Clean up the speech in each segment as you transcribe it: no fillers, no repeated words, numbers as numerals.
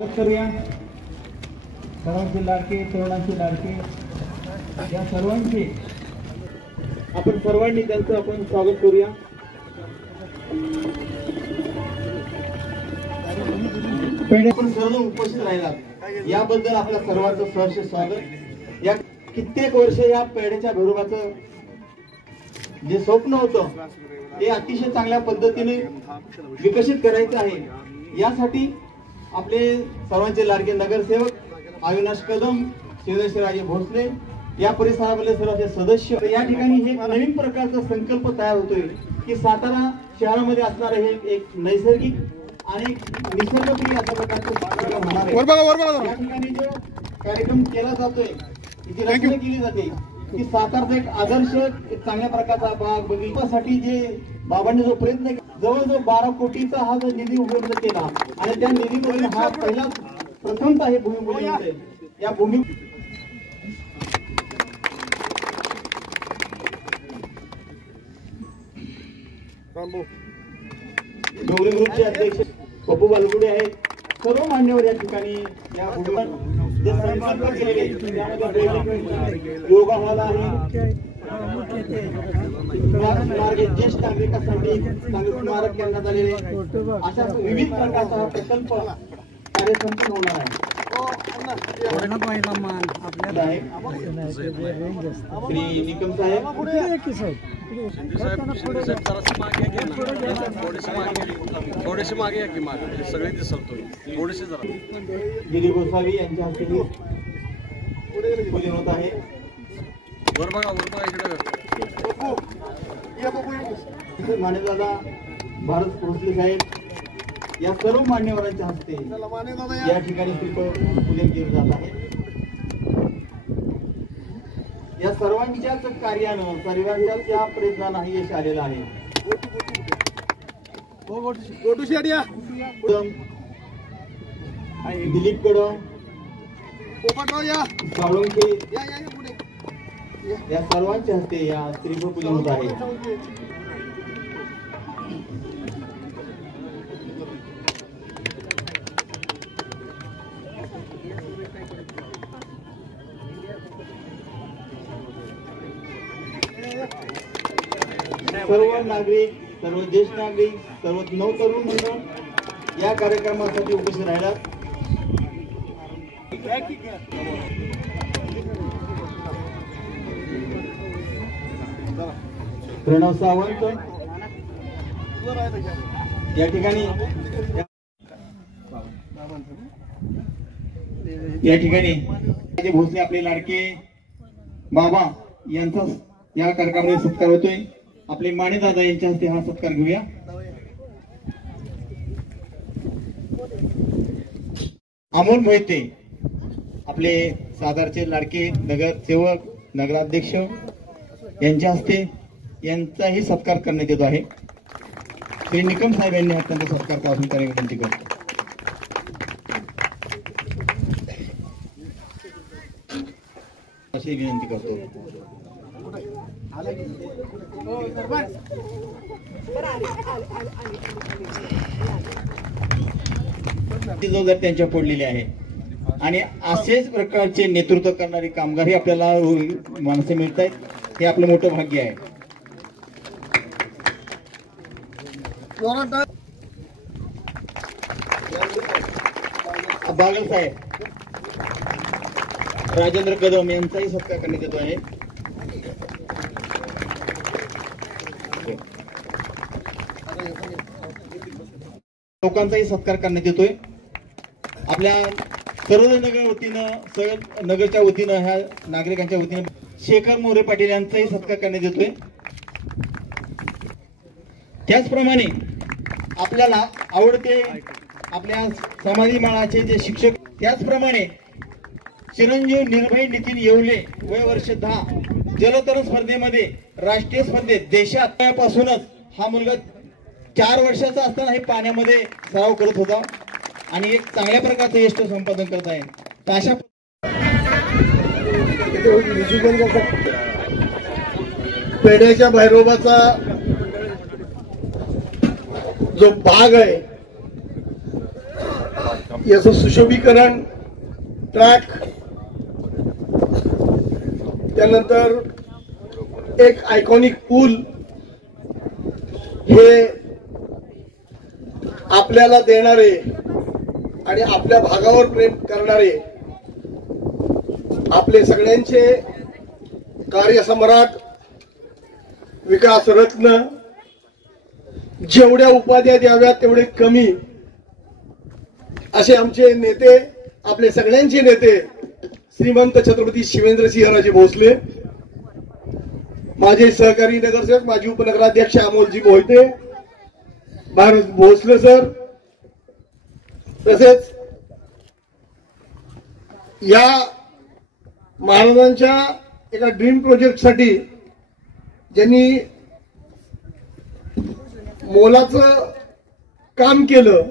करूया सर्वांचे लाडके तरुणांचे लाडके या सर्वांचे आपण सर्वांनी त्यांचं आपण स्वागत करूया। पेढे पण सर्व उपस्थित राहिलात याबद्दल आपल्या सर्वांचं सहर्ष स्वागत। या कित्येक वर्ष या पेढ्याच्या घरोबाचं जे स्वप्न होतं ते अतिशय चांगल्या पद्धतीने विकसित करायचं आहे। यासाठी आपले सर्वांचे लाडके नगरसेवक अविनाश कदम, शिवराजे भोसले या परिसरामधले सर्व सदस्य या ठिकाणी हे नवीन प्रकारचा संकल्प तयार होतोय की सातारा शहरामध्ये असणारे हे एक नैसर्गिक आणि निसर्गप्रिय अशा प्रकारचं कार्यक्रम होणार आहे। या ठिकाणी जो कार्यक्रम केला जातोय त्याची रचना केली जाते की सातारचा एक आदर्श एक चांगल्या प्रकारचा बाग बगीचासाठी जे बाबांनी जो प्रयत्न जवळजवळ 12 कोटीचा हा जो निधी उपलब्ध केला आणि त्या निधीमधून हा पहिला प्रथमतः हे भूमिपूजन होते। या भूमी डोंगरी ग्रुपचे अध्यक्ष पप्पू बालगुडे आहेत, सर्व मान्यवर या ठिकाणी या योगा हॉल आहे, ज्येष्ठ नागरिकांसाठी स्मारक करण्यात आलेले अशा विविध प्रकारचा हा प्रकल्प कार्य संपन्न होणार आहे। श्री निकम साहेब थोडेसे मागे या की मागे सगळे दिसतो थोडेसे जरा गिरी गोसावी यांच्या हस्ते फुले होत आहे। वर बघा इकडे मानेदादा भारत भोसले साहेब या सर्व मान्यवरांच्या हस्ते या ठिकाणी पूजन केले जात आहे। या सर्वांच्याच कार्यानं सर्वांच्याच या प्रयत्नांना यश आलेलं आहे। दिलीप कडम, साळुंखे या सर्वांच्या हस्ते या श्रीफळ पूजन होत आहे। सर्व नागरिक, सर्व ज्येष्ठ नागरिक, सर्व नवतरुण मंडळ या कार्यक्रमासाठी उपस्थित राहिलात। प्रणव सावंत या ठिकाणी भोसले आपले लाडके बाबा यांचा या कार्यक्रमामध्ये सत्कार होतोय। आपले मानेदादा यांच्या हस्ते हा सत्कार घेऊया। अमोल मोहिते आपले सातारचे लाडके नगरसेवक नगराध्यक्ष यांच्या हस्ते यांचाही सत्कार करण्यात येतो आहे। श्री निकम साहेब यांनी अत्यंत सत्कार करून कार्य विनंती करतो। अशी विनंती करतो। जबाबदारी त्यांच्या पडलेली आहे आणि असेच प्रकारचे नेतृत्व करणारे कामगारही आपल्याला माणसे मिळत आहेत, हे आपलं मोठं भाग्य आहे। बागल साहेब, राजेंद्र कदम यांचाही सत्कार करण्यात येतो आहे। लोकांचाही सत्कार करण्यात येतोय। आपल्या सर्व नगर वतीनं सर्व नगरच्या वतीनं ह्या नागरिकांच्या वतीनं शेखर मोरे पाटील यांचाही सत्कार करण्यात येतोय। त्याचप्रमाणे आपल्याला आवडते आपल्या समाधी माळाचे जे शिक्षक, त्याचप्रमाणे चिरंजीव निर्भय नितीन येवले वय वर्ष 10 जलतरण स्पर्धेमध्ये राष्ट्रीय स्पर्धेत देशात पासूनच हा मुलगा 4 वर्षाचा असताना हे पाण्यामध्ये सराव करत होता आणि एक चांगल्या प्रकारचं यश संपादन करत आहे। तर अशा पेढ्याच्या भैरोबाचा जो भाग आहे याचं सुशोभीकरण, ट्रॅक, त्यानंतर एक आयकॉनिक पूल, हे आपल्याला देणारे आणि आपल्या भागावर प्रेम करणारे आपले सगळ्यांचे कार्यसम्राट, विकास रत्न, जेवढ्या उपाध्या द्याव्यात तेवढे कमी असे आमचे नेते, आपले सगळ्यांचे नेते श्रीमंत छत्रपती शिवेंद्रसिंहराजे भोसले, माझे सहकारी नगरसेवक माजी उपनगराध्यक्ष अमोलजी मोहिते, भारत भोसले सर, तसेच या महाराजांच्या एका ड्रीम प्रोजेक्टसाठी ज्यांनी मोलाचं काम केलं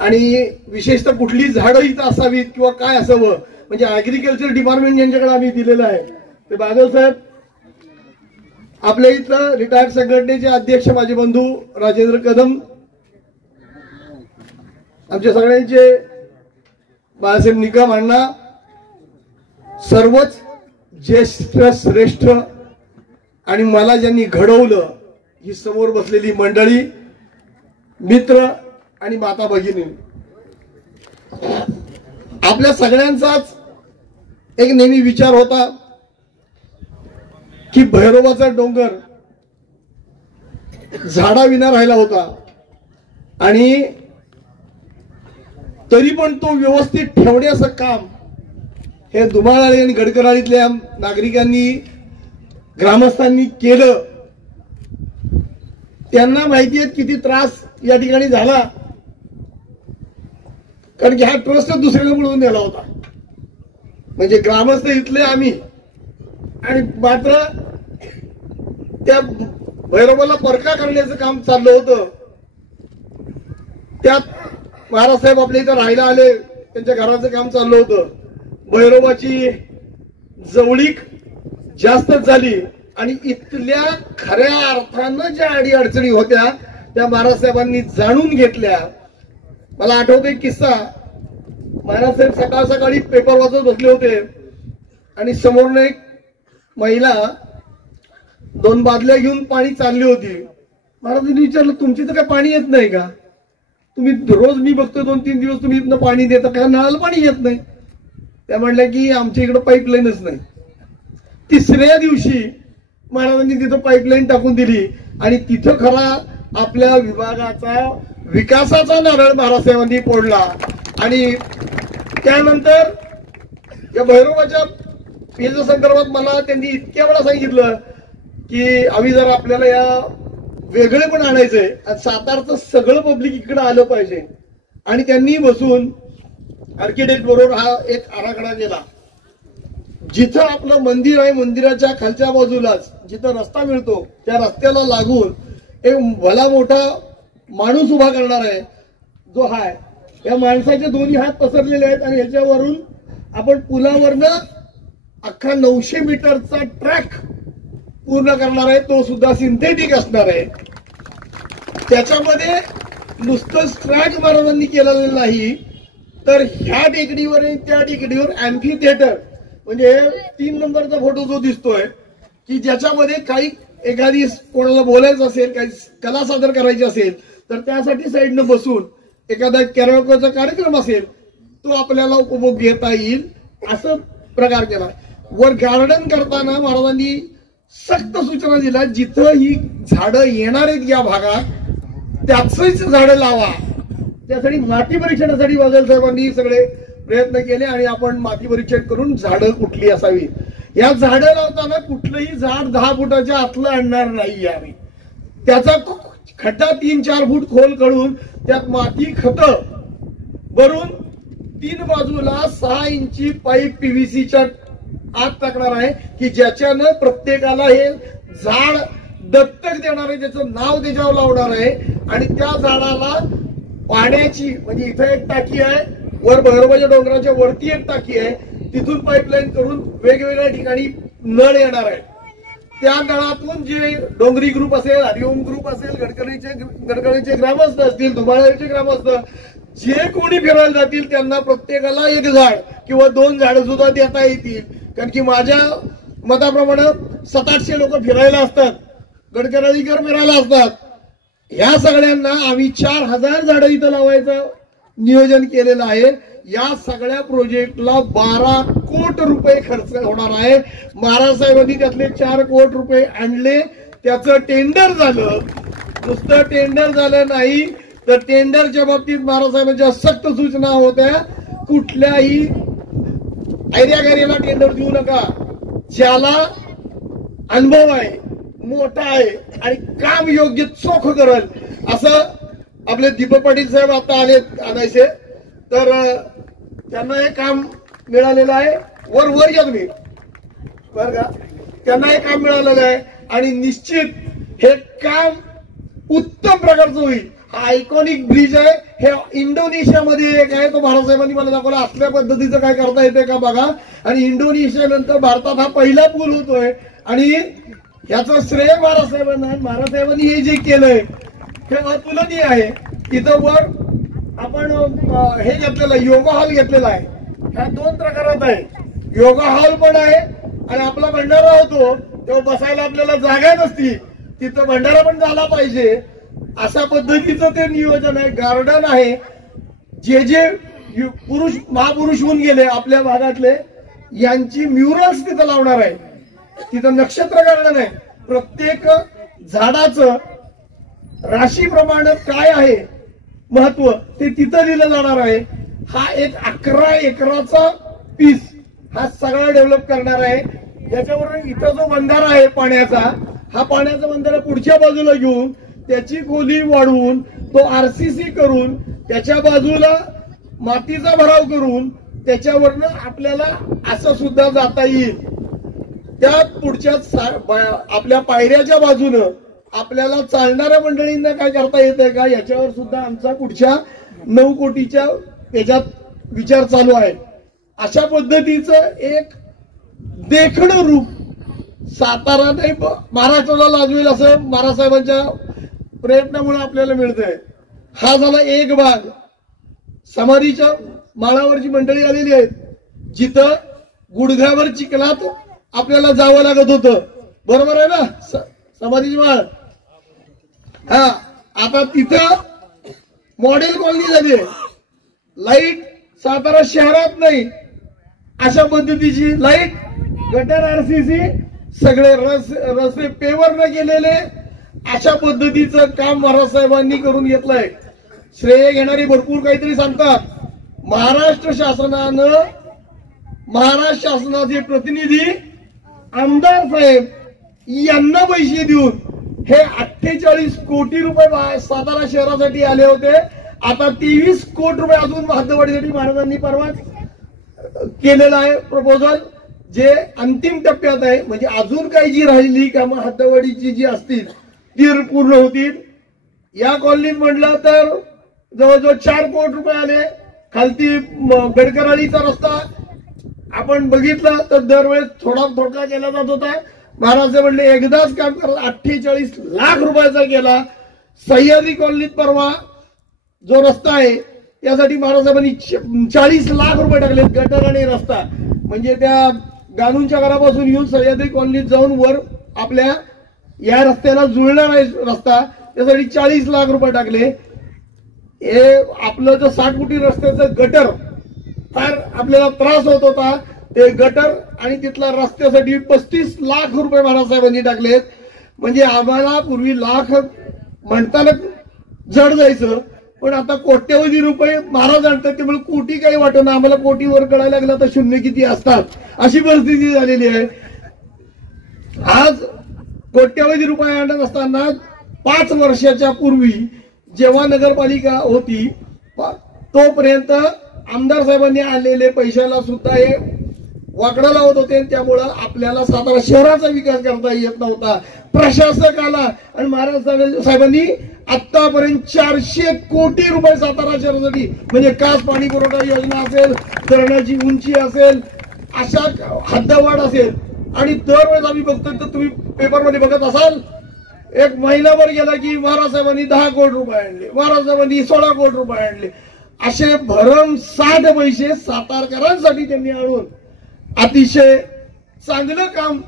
आणि विशेषतः कुठली झाडं इथं असावीत किंवा काय असावं म्हणजे ऍग्रिकल्चर डिपार्टमेंट ज्यांच्याकडे आम्ही दिलेलं आहे ते बादल साहेब, आपल्या इथलं रिटायर्ड संघटनेचे अध्यक्ष माझे बंधू राजेंद्र कदम, आमच्या सगळ्यांचे बाळासाहेब निकम अण्णा, सर्वच ज्येष्ठ श्रेष्ठ आणि मला ज्यांनी घडवलं ही समोर बसलेली मंडळी, मित्र आणि माता भगिनी, आपल्या सगळ्यांचाच एक नेहमी विचार होता की भैरोबाचा डोंगर झाडाविना राहिला होता आणि तरी पण तो व्यवस्थित ठेवण्याचं काम हे दुमाळाळी आणि गडकराळीतल्या नागरिकांनी, ग्रामस्थांनी केलं. त्यांना माहिती आहे किती त्रास या ठिकाणी झाला, कारण की हा ट्रस्ट दुसऱ्याला मिळवून दिला होता. म्हणजे ग्रामस्थ इथले आम्ही आणि मात्र त्या भैरवाला परका करण्याचं काम चाललं होतं. त्यात महाराज साहेब आपल्या इथं राहायला आले, त्यांच्या घराचं काम चाललं होतं. भैरवाची जवळीक जास्त झाली आणि इथल्या खऱ्या अर्थानं ज्या अडी अडचणी होत्या त्या महाराज साहेबांनी जाणून घेतल्या. मला आठवतो एक किस्सा, महाराज साहेब सकाळ सकाळी पेपर वाचत बसले होते आणि समोरनं एक महिला 2 बादल्या घेऊन पाणी चालली होती. महाराजांनी विचारलं, तुमची तर काय पाणी येत नाही का? तुम्ही रोज मी बघतो 2-3 दिवस तुम्ही इथनं पाणी देता का? नळाला पाणी येत नाही. त्या म्हणल्या की आमच्या इकडे पाईपलाईनच नाही. तिसऱ्या दिवशी महाराजांनी तिथं पाईपलाईन टाकून दिली आणि तिथं खरा आपल्या विभागाचा विकासाचा नारळ महाराज साहेबांनी फोडला. आणि त्यानंतर या भैरवाच्या पेज संदर्भात मला त्यांनी इतक्या वेळा सांगितलं की आम्ही जर आपल्याला या वेगळे पण आणायचंय, सातारचं सगळं पब्लिक इकडे आलं पाहिजे. आणि त्यांनी बसून आर्किटेक्ट बरोबर हा एक आराखडा केला. जिथं आपलं मंदिर आहे मंदिराच्या खालच्या बाजूलाच जिथं रस्ता मिळतो त्या रस्त्याला लागून एक भला मोठा माणूस उभा करणार आहे. जो हाय या माणसाचे दोन्ही हात पसरलेले आहेत आणि ह्याच्यावरून आपण पुलावरनं अख्खा 900 मीटरचा ट्रॅक पूर्ण करणार आहे. तो सुद्धा सिंथेटिक असणार आहे. त्याच्यामध्ये नुसतं ट्रॅक महाराजांनी केलेलं नाही तर ह्या टेकडीवर आणि त्या टेकडीवर अँफी थिएटर म्हणजे 3 नंबरचा फोटो जो दिसतोय की ज्याच्यामध्ये काही एखादी कोणाला बोलायचं असेल, काही कला सादर करायची असेल तर त्यासाठी साईडनं बसून एखादा कॅरोकेचा कार्यक्रम असेल तो आपल्याला उपभोग घेता येईल असं प्रकार केला. वर गार्डन करताना महाराजांनी सक्त सूचना दिल्या, जिथं ही झाडं येणार आहेत या भागात त्याचीच झाडं लावा. त्यासाठी माती परीक्षणासाठी बादल साहेबांनी सगळे प्रयत्न केले आणि आपण माती परीक्षण करून झाडं कुठली असावी. या झाडं लावताना कुठलंही झाड 10 फुटाच्या आतलं आणणार नाही. आम्ही त्याचा खड्डा 3-4 फूट खोल करून त्यात माती खत भरून 3 बाजूला 6 इंची पाईप पीव्हीसीच्या आत टाकणार आहे की ज्याच्यानं प्रत्येकाला हे झाड दत्तक देणार आहे, त्याचं नाव त्याच्यावर लावणार आहे. आणि त्या झाडाला पाण्याची म्हणजे इथं एक टाकी आहे, वर भैरवाच्या डोंगराच्या वरती एक टाकी आहे, तिथून पाईपलाईन करून वेगवेगळ्या ठिकाणी नळ येणार आहे. त्या नळातून जे डोंगरी ग्रुप असेल, हरिओम ग्रुप असेल, गडकरीचे ग्रामस्थ असतील, दुबाळाचे ग्रामस्थ जे कोणी फिरायला जातील त्यांना प्रत्येकाला एक झाड किंवा 2 झाडं सुद्धा देता येतील. कारण की माझ्या मताप्रमाणे 700-800 लोक फिरायला असतात, गडकरीकर फिरायला असतात. या सगळ्यांना आम्ही 4000 झाडं इथं लावायचं नियोजन केलेलं आहे. या सगळ्या प्रोजेक्टला 12 कोटी रुपये खर्च होणार आहे. महाराज साहेबांनी त्यातले 4 कोटी रुपये आणले, त्याचं टेंडर झालं. नुसतं टेंडर झालं नाही तर टेंडरच्या बाबतीत महाराज साहेबांच्या सक्त सूचना होत्या, कुठल्याही ऐर्यागारीला टेंडर देऊ नका. ज्याला अनुभव आहे, मोठा आहे आणि काम योग्य चोख करेल असं आपले दीपक पाटील साहेब आता आले आणायचे, तर त्यांना हे काम मिळालेलं आहे. वर या तुम्ही बर का, त्यांना हे काम मिळालेलं आहे आणि निश्चित हे काम उत्तम प्रकारचं होईल. हा आयकॉनिक ब्रिज आहे, हे इंडोनेशियामध्ये एक आहे, तो महाराजसाहेबांनी मला दाखवला. असल्या पद्धतीचं काय करता येते का बघा. आणि इंडोनेशिया नंतर भारतात हा पहिला पूल होतोय आणि याचं श्रेय महाराजसाहेबांना. महाराजसाहेबांनी हे जे केलंय ते अतुलनीय आहे. तिथं वर आपण हे घेतलेलं आहे, योगा हॉल घेतलेला आहे. ह्या 2 प्रकारात आहे, योगा हॉल पण आहे आणि आपला भंडारा होतो तेव्हा बसायला आपल्याला जागा नसती, तिथं भंडारा पण झाला पाहिजे अशा पद्धतीचं ते नियोजन आहे. गार्डन आहे, जे पुरुष महापुरुष होऊन गेले आपल्या भागातले यांची म्युरल्स तिथं लावणार आहे. तिथं नक्षत्र गार्डन आहे. प्रत्येक झाडाचं राशीप्रमाणे काय आहे महत्व ते तिथं दिलं जाणार आहे. हा एक 11 एकराचा पीस हा सगळा डेव्हलप करणार आहे. याच्यावर इथं जो बंधारा आहे पाण्याचा, हा पाण्याचा बंधारा पुढच्या बाजूला घेऊन त्याची खोली वाढवून तो आरसीसी करून त्याच्या बाजूला मातीचा भराव करून त्याच्यावरनं आपल्याला असं सुद्धा जाता येईल. त्या पुढच्या आपल्या पायऱ्याच्या बाजूनं आपल्याला चालणाऱ्या मंडळींना काय करता येतंय का याच्यावर सुद्धा आमचा पुढच्या 9 कोटीच्या त्याच्यात विचार चालू आहे. अशा पद्धतीचं एक देखणं रूप सातारा नाही महाराष्ट्राला लाजवेल असं महाराजसाहेबांच्या प्रयत्नामुळे आपल्याला मिळतंय. हा झाला एक भाग. समाधीच्या माळावरची मंडळी आलेली आहेत, जिथं गुडघ्यावर चिखलात आपल्याला जावं लागत होतं. बरोबर आहे ना समाधीची माळ. हा आता तिथं मॉडेल कॉलनी झाली. लाईट सातारा शहरात नाही अशा पद्धतीची लाईट, गटर आरसीसी, सगळे रस्ते पेवर न केलेले, अशा पद्धतीचं काम महाराज साहेबांनी करून घेतलंय. श्रेय घेणारी भरपूर काहीतरी सांगतात. महाराष्ट्र शासनानं, महाराष्ट्र शासनाचे प्रतिनिधी आमदार साहेब यांना पैसे देऊन हे 48 कोटी रुपये सातारा शहरासाठी आले होते. आता 23 कोटी रुपये अजून हद्दवाढीसाठी महाराजांनी परवाच केलेलं आहे प्रपोजल, जे अंतिम टप्प्यात आहे. म्हणजे अजून काही जी राहिली कामं हद्दवाढीची जी असतील ती पूर्ण होतील. या कॉलनीत म्हटलं तर जवळजवळ 4 कोटी रुपये आले. खालती गडकराळीचा रस्ता आपण बघितला तर दरवेळेस थोडा केला जात होता. महाराज म्हणले एकदाच काम करा, 48 लाख रुपयाचा केला. सह्याद्री कॉलनीत परवा जो रस्ता आहे त्यासाठी महाराजांनी 40 लाख रुपये टाकले, गटर आणि रस्ता. म्हणजे त्या गाणूंच्या घरापासून येऊन सह्याद्री कॉलनीत जाऊन वर आपल्या या रस्त्याला जुळणार आहे रस्ता, त्यासाठी 40 लाख रुपये टाकले. हे आपलं जो 60 फुटी रस्त्याचं गटर फार आपल्याला त्रास होत होता, ते गटर आणि तिथला रस्त्यासाठी 35 लाख रुपये महाराज साहेबांनी टाकलेत. म्हणजे आम्हाला पूर्वी लाख म्हणताना जड जायचं, पण आता कोट्यवधी रुपये महाराज आणतात, त्यामुळे कोटी काही वाटत नाही. आम्हाला कोटीवर कळायला लागला तर शून्य किती असतात अशी परिस्थिती झालेली आहे. आज कोट्यवधी रुपये आणत असताना 5 वर्षाच्या पूर्वी जेव्हा नगरपालिका होती तोपर्यंत आमदार साहेबांनी आणलेले पैशाला सुद्धा हे वाकडं लावत होते. त्यामुळं आपल्याला सातारा शहराचा विकास करता येत नव्हता. प्रशासकाला आणि महाराज साहेबांनी आतापर्यंत 400 कोटी रुपये सातारा शहरासाठी, म्हणजे कास पाणी पुरवठा योजना असेल, धरणाची उंची असेल, अशा हद्दवाढ असेल. आणि दरवेळेस आम्ही बघतो तर तुम्ही पेपरमध्ये बघत असाल, एक महिनाभर गेला की महाराज साहेबांनी 10 कोटी रुपये आणले, महाराज साहेबांनी 16 कोटी रुपये आणले. असे भरमसाठ पैसे सातारकरांसाठी त्यांनी आणून अतिशय चांगलं काम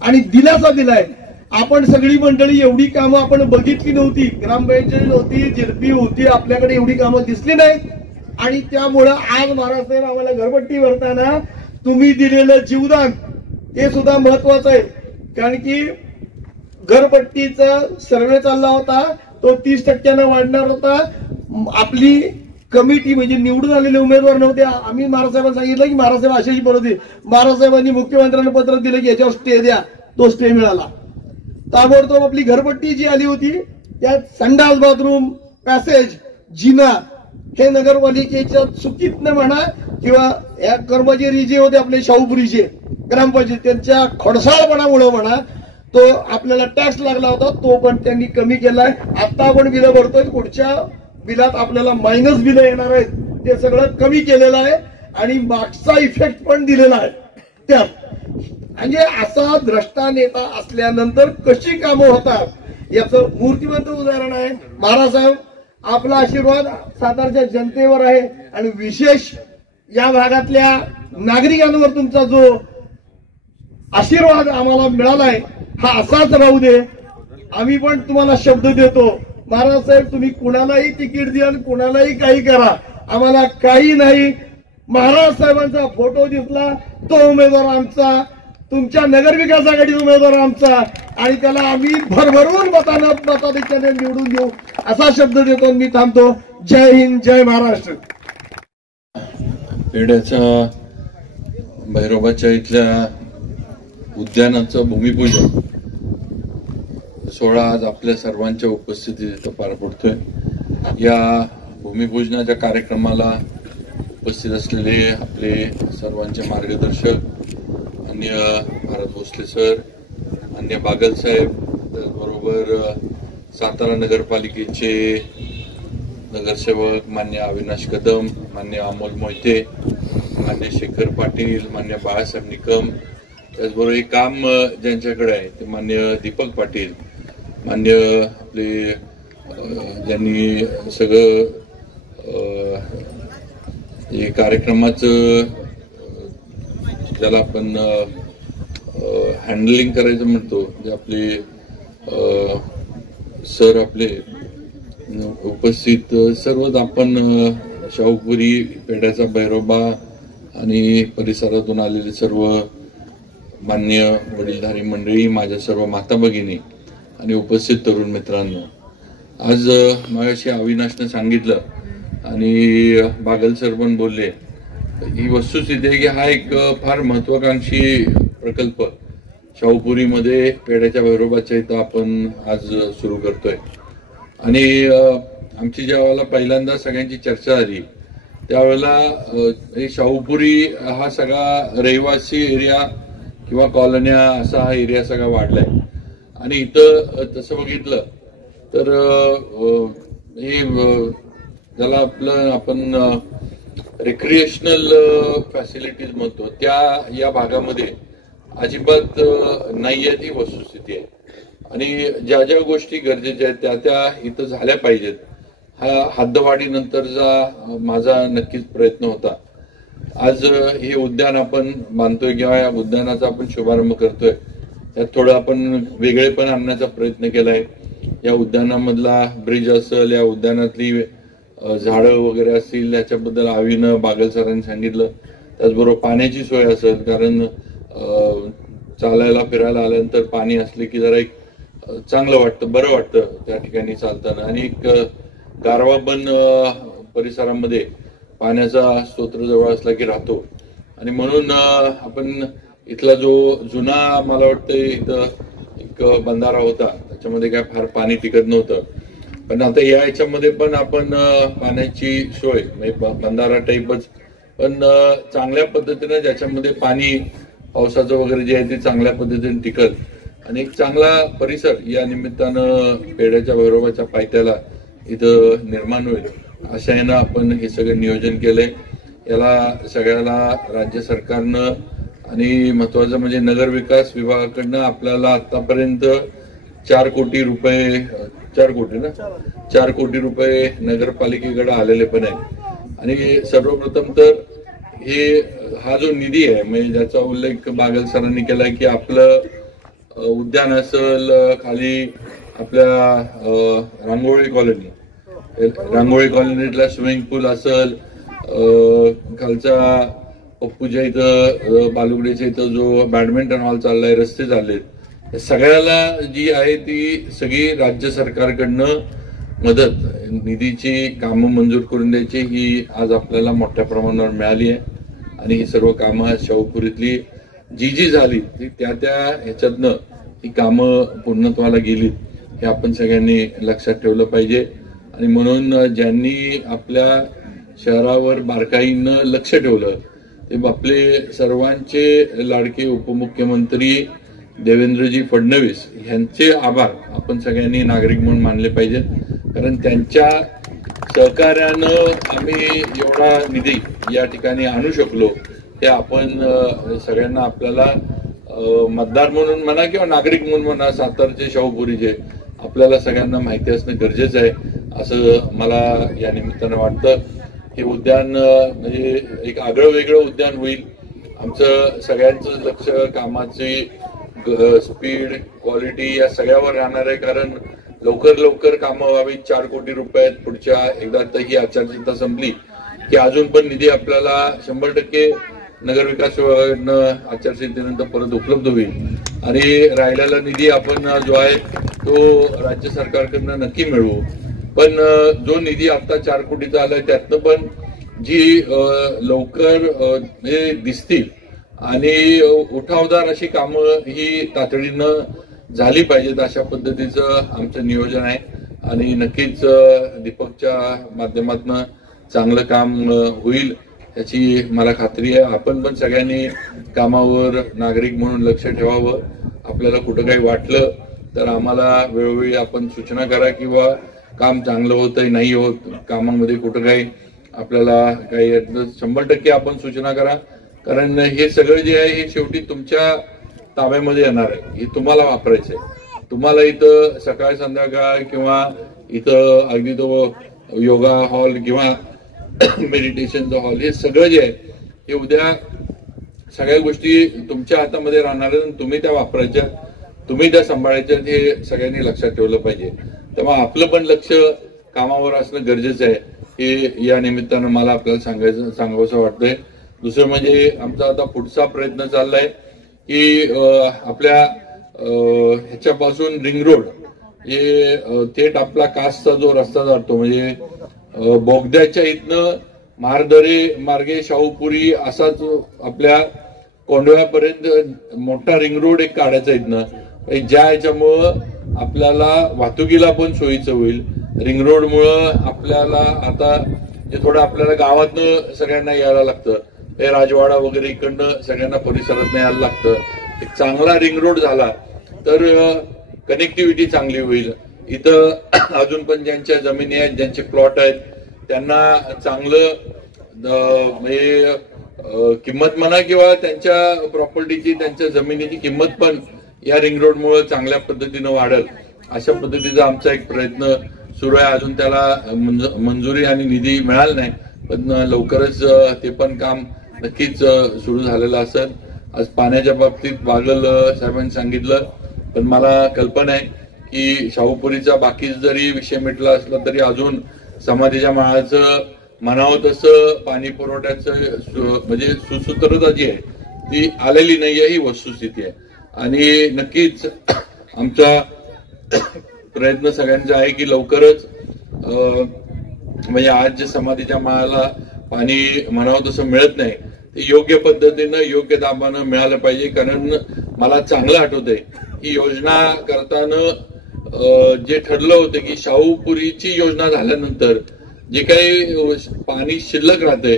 आणि दिलासा दिलाय. आपण सगळी मंडळी एवढी कामं आपण बघितली नव्हती, ग्रामपंचायत होती, जिरपी होती, आपल्याकडे एवढी कामं दिसली नाहीत. आणि त्यामुळं आज महाराजसाहेब आम्हाला घरपट्टी भरताना तुम्ही दिलेलं जीवदान हे सुद्धा महत्वाचं आहे. कारण की घरपट्टीचा सर्वे चालला होता, तो 30% वाढणार होता. आपली कमिटी म्हणजे निवडून आलेले उमेदवार नव्हते. आम्ही महाराजसाहेबांना सांगितलं की महाराजसाहेब अशाची परत येईल. महाराजसाहेबांनी मुख्यमंत्र्यांना पत्र दिलं की याच्यावर स्टे द्या, तो स्टे मिळाला. ताबडतोब आपली घरपट्टी जी आली होती त्यात संडास, बाथरूम, पॅसेज, जिना हे नगरपालिकेच्या चुकीतनं म्हणा किंवा या कर्मचारी जे होते आपले शाहूपुरीचे ग्रामपंचायत त्यांच्या खोडसाळपणामुळे म्हणा, तो आपल्याला टॅक्स लागला होता तो पण त्यांनी कमी केलाय. आता आपण बिलं भरतोय, पुढच्या बिलात आपल्याला मायनस बिलं येणार आहेत, ते सगळं कमी केलेलं आहे आणि मागचा इफेक्ट पण दिलेला आहे त्यात. म्हणजे असा द्रष्टा नेता असल्यानंतर कशी कामं होतात याचं मूर्तिमंत उदाहरण आहे. महाराजसाहेब आपला आशीर्वाद सातारच्या जनतेवर आहे आणि विशेष या भागातल्या नागरिकांवर तुमचा जो आशीर्वाद आम्हाला मिळालाय हा असाच राहू दे. आम्ही पण तुम्हाला शब्द देतो, महाराजसाहेब तुम्ही कुणालाही तिकीट द्या आणि कुणालाही काही करा, आम्हाला काही नाही. महाराज साहेबांचा फोटो दिसला तो उमेदवार आमचा, तुमच्या नगरविकास आघाडीचा उमेदवार आमचा आणि त्याला आम्ही भरभरून मताधिक्याने निवडून देऊ असा शब्द देतो. मी थांबतो. जय हिंद, जय महाराष्ट्र. पेड्याच्या भैरोबाच्या इथल्या उद्यानाचं भूमिपूजन सोहळा आज आपल्या सर्वांच्या उपस्थितीत इथं पार पडतोय. या भूमिपूजनाच्या कार्यक्रमाला उपस्थित असलेले आपले सर्वांचे मार्गदर्शक मान्य भारत भोसले सर, मान्य बागल साहेब, त्याचबरोबर सातारा नगरपालिकेचे नगरसेवक मान्य अविनाश कदम, मान्य अमोल मोहिते, मान्य शेखर पाटील, मान्य बाळासाहेब निकम, त्याचबरोबर हे काम ज्यांच्याकडे आहे ते मान्य दीपक पाटील, मान्य आपले ज्यांनी सगळं हे कार्यक्रमाचं ज्याला आपण हँडलिंग करायचं म्हणतो, जे आपले सर आपले उपस्थित सर्वच आपण शाहूपुरी, पेड्याचा भैरोबा आणि परिसरातून आलेले सर्व मान्य वडीलधारी मंडळी, माझ्या सर्व माता भगिनी आणि उपस्थित तरुण मित्रांनो, आज मगाशी अविनाशने सांगितलं आणि बागल सर पण बोलले, ही वस्तुस्थिती आहे की हा एक फार महत्वाकांक्षी प्रकल्प शाहूपुरीमध्ये पेड्याच्या भैरोबाच्या इथं आपण आज सुरू करतोय. आणि आमची ज्यावेळेला पहिल्यांदा सगळ्यांची चर्चा झाली त्यावेळेला शाहूपुरी हा सगळा रहिवासी एरिया किंवा कॉलन्या असा हा एरिया सगळा वाढलाय आणि इथं तसं बघितलं तर हे ज्याला आपलं आपण रिक्रिएशनल फॅसिलिटीज म्हणतो त्या या भागामध्ये अजिबात नाहीये ती वस्तुस्थिती आहे. आणि ज्या ज्या गोष्टी गरजेच्या आहेत त्या इथं झाल्या पाहिजेत हा हद्दवाढीनंतरचा माझा नक्कीच प्रयत्न होता. आज हे उद्यान आपण बांधतोय किंवा या उद्यानाचा आपण शुभारंभ करतोय त्यात थोडं आपण वेगळेपण आणण्याचा प्रयत्न केलाय. या उद्यानामधला ब्रिज असेल, या उद्यानातली झाडं वगैरे असतील याच्याबद्दल आवीनं बागल सरांनी सांगितलं. त्याचबरोबर पाण्याची सोय असेल, कारण चालायला फिरायला आल्यानंतर पाणी असले की जरा एक चांगलं वाटतं, बरं वाटतं त्या ठिकाणी चालताना. आणि एक गारवा पण परिसरामध्ये पाण्याचा स्तोत्र जवळ असला की राहतो. आणि म्हणून आपण इथला जो जुना मला वाटतं इथं एक बंधारा होता त्याच्यामध्ये काय फार पाणी टिकत नव्हतं, पण आता या याच्यामध्ये पण आपण पाण्याची सोय म्हणजे बंधारा टाईपच पण चांगल्या पद्धतीने ज्याच्यामध्ये पाणी पावसाचं वगैरे जे आहे ते चांगल्या पद्धतीने टिकल आणि एक चांगला परिसर या निमित्तानं पेड्याच्या भैरोबाच्या पायथ्याला इथं निर्माण होईल अशा यानं आपण हे सगळं नियोजन केलंय. याला सगळ्याला राज्य सरकारनं आणि महत्वाचं म्हणजे नगर विकास विभागाकडनं आपल्याला आतापर्यंत 4 कोटी रुपये 4 कोटी रुपये नगरपालिकेकडे आलेले पण आहे। आणि सर्वप्रथम तर हा जो निधी आहे म्हणजे ज्याचा उल्लेख बागल सरांनी केलाय की आपलं उद्यान असेल, खाली आपल्या रांगोळी कॉलनीतला स्विमिंग पूल असेल, खालचा पप्पूच्या इथं बालुगडेच्या इथं जो बॅडमिंटन हॉल चाललाय, रस्ते चाललेत, सगळ्याला जी आहे ती सगळी राज्य सरकारकडनं मदत निधीची कामं मंजूर करून द्यायची ही आज आपल्याला मोठ्या प्रमाणावर मिळाली आहे। आणि ही सर्व कामं शाहूपुरीतली जी झाली ती त्या ह्याच्यातनं ही कामं पूर्णत्वाला गेली हे आपण सगळ्यांनी लक्षात ठेवलं पाहिजे। आणि म्हणून ज्यांनी आपल्या शहरावर बारकाईनं लक्ष ठेवलं ते आपले सर्वांचे लाडके उपमुख्यमंत्री देवेंद्रजी फडणवीस यांचे आभार आपण सगळ्यांनी नागरिक म्हणून मानले पाहिजेत। कारण त्यांच्या सहकार्यानं आम्ही एवढा निधी या ठिकाणी आणू शकलो हे आपण सगळ्यांना आपल्याला मतदार म्हणून म्हणा किंवा नागरिक म्हणून म्हणा सातारचे शाहूपुरीचे आपल्याला सगळ्यांना माहिती असणं गरजेचं आहे असं मला या निमित्तानं वाटतं। हे उद्यान म्हणजे एक आगळं वेगळं उद्यान होईल। आमचं सगळ्यांचं लक्ष कामाची स्पीड क्वालिटी या सगळ्यावर राहणार आहे। कारण लवकर कामं व्हावी। 4 कोटी रुपयात पुढच्या एकदा तर ही आचारसंहिता संपली की अजून पण निधी आपल्याला 100% नगरविकास विभागाकडनं आचारसंहितेनंतर परत उपलब्ध होईल। आणि राहिलेला निधी आपण जो आहे तो राज्य सरकारकडनं नक्की मिळवू। पण जो निधी आता 4 कोटीचा आलाय त्यातनं पण जी लवकर म्हणजे दिसतील आणि उठावदार अशी कामं ही तातडीनं झाली पाहिजेत अशा पद्धतीचं आमचं नियोजन आहे। आणि नक्कीच दीपकच्या माध्यमातून चांगलं काम होईल याची मला खात्री आहे। आपण पण सगळ्यांनी कामावर नागरिक म्हणून लक्ष ठेवावं। आपल्याला कुठं काही वाटलं तर आम्हाला वेळोवेळी आपण सूचना करा किंवा काम चांगलं होतंय नाही होत, कामामध्ये कुठं काही आपल्याला काही 100% आपण सूचना करा। कारण हे सगळं जे आहे हे शेवटी तुमच्या ताब्यामध्ये येणार आहे, हे तुम्हाला वापरायचं आहे। तुम्हाला इथं सकाळ संध्याकाळ किंवा इथं अगदी तो योगा हॉल किंवा मेडिटेशनचा हॉल हे सगळं जे आहे हे उद्या सगळ्या गोष्टी तुमच्या हातामध्ये राहणार आहेत। तुम्ही त्या वापरायच्या, तुम्ही त्या सांभाळायच्या हे सगळ्यांनी लक्षात ठेवलं पाहिजे। तेव्हा आपलं पण लक्ष कामावर असणं गरजेचं आहे हे या निमित्तानं मला आपल्याला सांगावंसं वाटतंय। दुसरं म्हणजे आमचा आता पुढचा प्रयत्न चाललाय की आपल्या ह्याच्यापासून रिंग रोड हे थेट आपला कासचा जो रस्ता जातो म्हणजे बोगद्याच्या इथनं महारदरे मार्गे शाहूपुरी असाच आपल्या कोंडव्यापर्यंत मोठा रिंग रोड एक काढायचा इथनं, ज्या ह्याच्यामुळं आपल्याला वाहतुकीला पण सोयीचं होईल। रिंग रोड मुळे आपल्याला आता जे थोडं आपल्याला गावातनं सगळ्यांना यायला लागतं, हे राजवाडा वगैरे इकडनं सगळ्यांना परिसरात यायला लागतं। एक चांगला रिंग रोड झाला तर कनेक्टिव्हिटी चांगली होईल। इथं अजून पण ज्यांच्या जमिनी आहेत, ज्यांचे प्लॉट आहेत त्यांना चांगलं म्हणजे किंमत म्हणा किंवा त्यांच्या प्रॉपर्टीची त्यांच्या जमिनीची किंमत पण या रिंग रोड मुळे चांगल्या पद्धतीनं वाढेल अशा पद्धतीचा आमचा एक प्रयत्न सुरू आहे। अजून त्याला मंजुरी आणि निधी मिळाला नाही, पण लवकरच ते पण काम नक्कीच सुरू झालेलं असेल। आज पाण्याच्या बाबतीत बागल साहेबांनी सांगितलं, पण मला कल्पना आहे की शाहूपुरीचा बाकी जरी विषय मिटला असला तरी अजून समाधीच्या माळाचं म्हणावं तसं पाणी पुरवठ्याचं म्हणजे सुसूत्रता जी आहे ती आलेली नाही आहे, ही वस्तुस्थिती आहे। आणि नक्कीच आमचा प्रयत्न सगळ्यांचा आहे की लवकरच म्हणजे आज जे समाधीच्या माळाला पाणी म्हणावं तसं मिळत नाही ते योग्य पद्धतीनं योग्य दाबानं मिळालं पाहिजे। कारण मला चांगलं आठवतंय ही योजना करताना जे ठरलं होतं की शाहूपुरीची योजना झाल्यानंतर जे काही पाणी शिल्लक राहतंय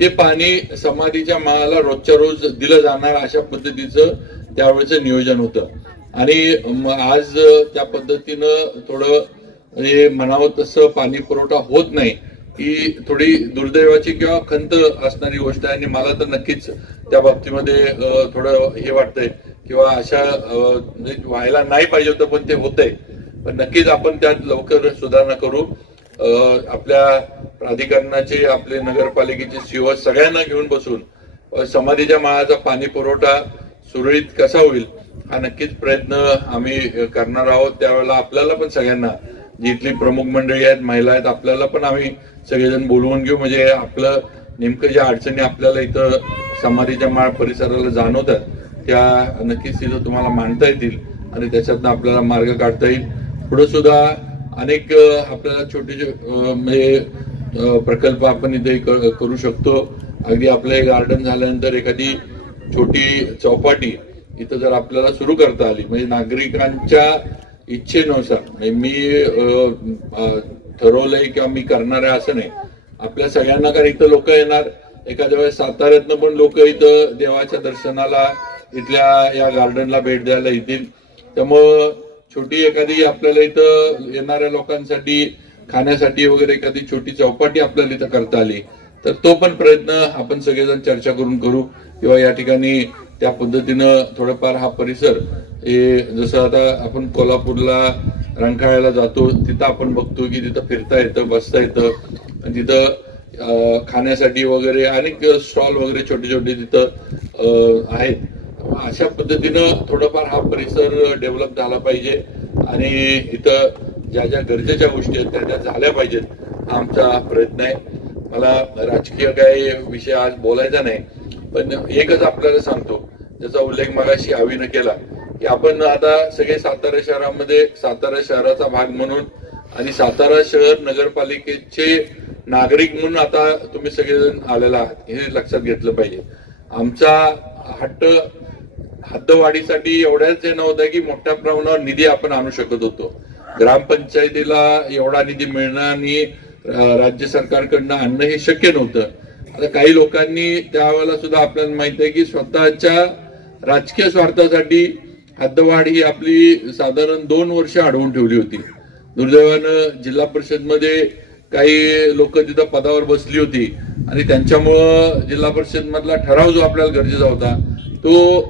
ते पाणी समाधीच्या माळाला रोजच्या रोज दिलं जाणार अशा पद्धतीचं त्यावेळेचं नियोजन होतं। आणि आज त्या पद्धतीनं थोडं म्हणावं तसं पाणी पुरवठा होत नाही, ही थोडी दुर्दैवाची किंवा खंत असणारी गोष्ट आहे। आणि मला तर नक्कीच त्या बाबतीमध्ये थोडं हे वाटतंय की किंवा अशा व्हायला नाही पाहिजे होतं पण ते होतंय. पण नक्कीच आपण त्यात लवकर सुधारणा करू. आपल्या प्राधिकरणाचे, आपले नगरपालिकेचे सीओ सगळ्यांना घेऊन बसून समाधीच्या माळाचा पाणी पुरवठा सुरळीत कसा होईल हा नक्कीच प्रयत्न आम्ही करणार आहोत. त्यावेळेला आपल्याला पण सगळ्यांना, जी इथली प्रमुख मंडळी आहेत, महिला आहेत, आपल्याला पण आम्ही सगळेजण बोलवून घेऊ. म्हणजे आपलं नेमकं ज्या अडचणी आपल्याला इथं समाधीच्या माळ परिसराला जाणवतात त्या नक्कीच तिथं तुम्हाला मांडता येतील आणि त्याच्यातनं आपल्याला मार्ग काढता येईल. पुढे सुद्धा अनेक आपल्याला छोटे म्हणजे प्रकल्प आपण इथे करू शकतो. अगदी आपलं हे गार्डन झाल्यानंतर एखादी छोटी चौपाटी इथं जर आपल्याला सुरू करता आली, म्हणजे नागरिकांच्या इच्छेनुसार, म्हणजे मी ठरवलंय किंवा मी करणार आहे असं नाही, आपल्या सगळ्यांना, कारण इथं लोक येणार, एखाद्या वेळेस साताऱ्यातनं पण लोक इथं देवाच्या दर्शनाला इथल्या या गार्डनला भेट द्यायला येतील. त्यामुळं छोटी एखादी आपल्याला इथं येणाऱ्या लोकांसाठी खाण्यासाठी वगैरे एखादी छोटी चौपाटी आपल्याला इथं करता आली तर तो पण प्रयत्न आपण सगळेजण चर्चा करून करू. किंवा या ठिकाणी त्या पद्धतीनं थोडंफार हा परिसर, जसं आता आपण कोल्हापूरला रंकाळ्याला जातो तिथं आपण बघतो की तिथं फिरता येतं, बसता येतं, तिथं खाण्यासाठी वगैरे अनेक स्टॉल वगैरे छोटे छोटे तिथं आहेत. अशा पद्धतीनं थोडंफार हा परिसर डेव्हलप झाला पाहिजे आणि इथं ज्या ज्या गरजेच्या गोष्टी आहेत त्या झाल्या पाहिजेत, हा आमचा प्रयत्न आहे. मला राजकीय काही विषय आज बोलायचा नाही, पण एकच आपल्याला सांगतो, ज्याचा उल्लेख मगाशी आवीनं केला, की आपण आता सगळे सातारा शहरामध्ये, सातारा शहराचा भाग म्हणून आणि सातारा शहर नगरपालिकेचे नागरिक म्हणून आता तुम्ही सगळेजण आलेला आहात, हे लक्षात घेतलं पाहिजे. आमचा हट्ट हद्दवाढीसाठी एवढ्याच हे नव्हतं की मोठ्या प्रमाणावर निधी आपण आणू शकत होतो. ग्रामपंचायतीला एवढा निधी मिळणं आणि राज्य सरकारकडनं आणणं हे शक्य नव्हतं. आता काही लोकांनी त्यावेळेला सुद्धा आपल्याला माहित आहे की स्वतःच्या राजकीय स्वार्थासाठी हद्दवाढ ही आपली साधारण 2 वर्ष अडवून ठेवली होती. दुर्दैवानं जिल्हा परिषद मध्ये काही लोक तिथं पदावर बसली होती आणि त्यांच्यामुळं जिल्हा परिषद मधला ठराव जो आपल्याला गरजेचा होता तो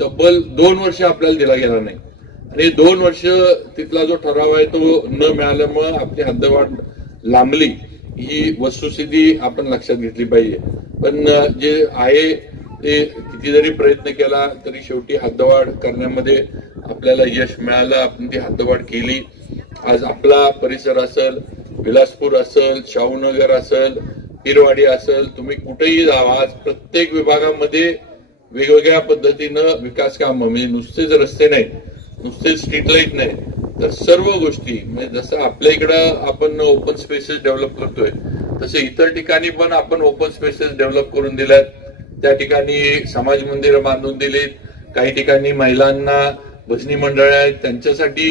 तब्बल 2 वर्ष आपल्याला दिला गेला नाही आणि 2 वर्ष तिथला जो ठराव आहे तो न मिळाल्यामुळे आपली हद्दवाढ लांबली. ही वस्तुस्थिती आपण लक्षात घेतली पाहिजे. पण जे आहे ते किती जरी प्रयत्न केला तरी शेवटी हद्दवाढ करण्यामध्ये आपल्याला यश मिळालं. आपण ती हद्दवाढ केली. आज आपला परिसर असेल, विलासपूर असेल, शाहूनगर असेल, हिरवाडी असेल, तुम्ही कुठेही जावा, आज प्रत्येक विभागामध्ये वेगवेगळ्या पद्धतीनं विकास कामं, म्हणजे नुसतेच रस्ते नाहीत, नुसतेच स्ट्रीट लाईट नाही, तर सर्व गोष्टी, म्हणजे जसं आपल्या इकडं आपण ओपन स्पेसेस डेव्हलप करतोय तसे इतर ठिकाणी पण आपण ओपन स्पेसेस डेव्हलप करून दिल्यात. त्या ठिकाणी समाज मंदिरं बांधून दिलीत. काही ठिकाणी महिलांना भजनी मंडळ आहेत त्यांच्यासाठी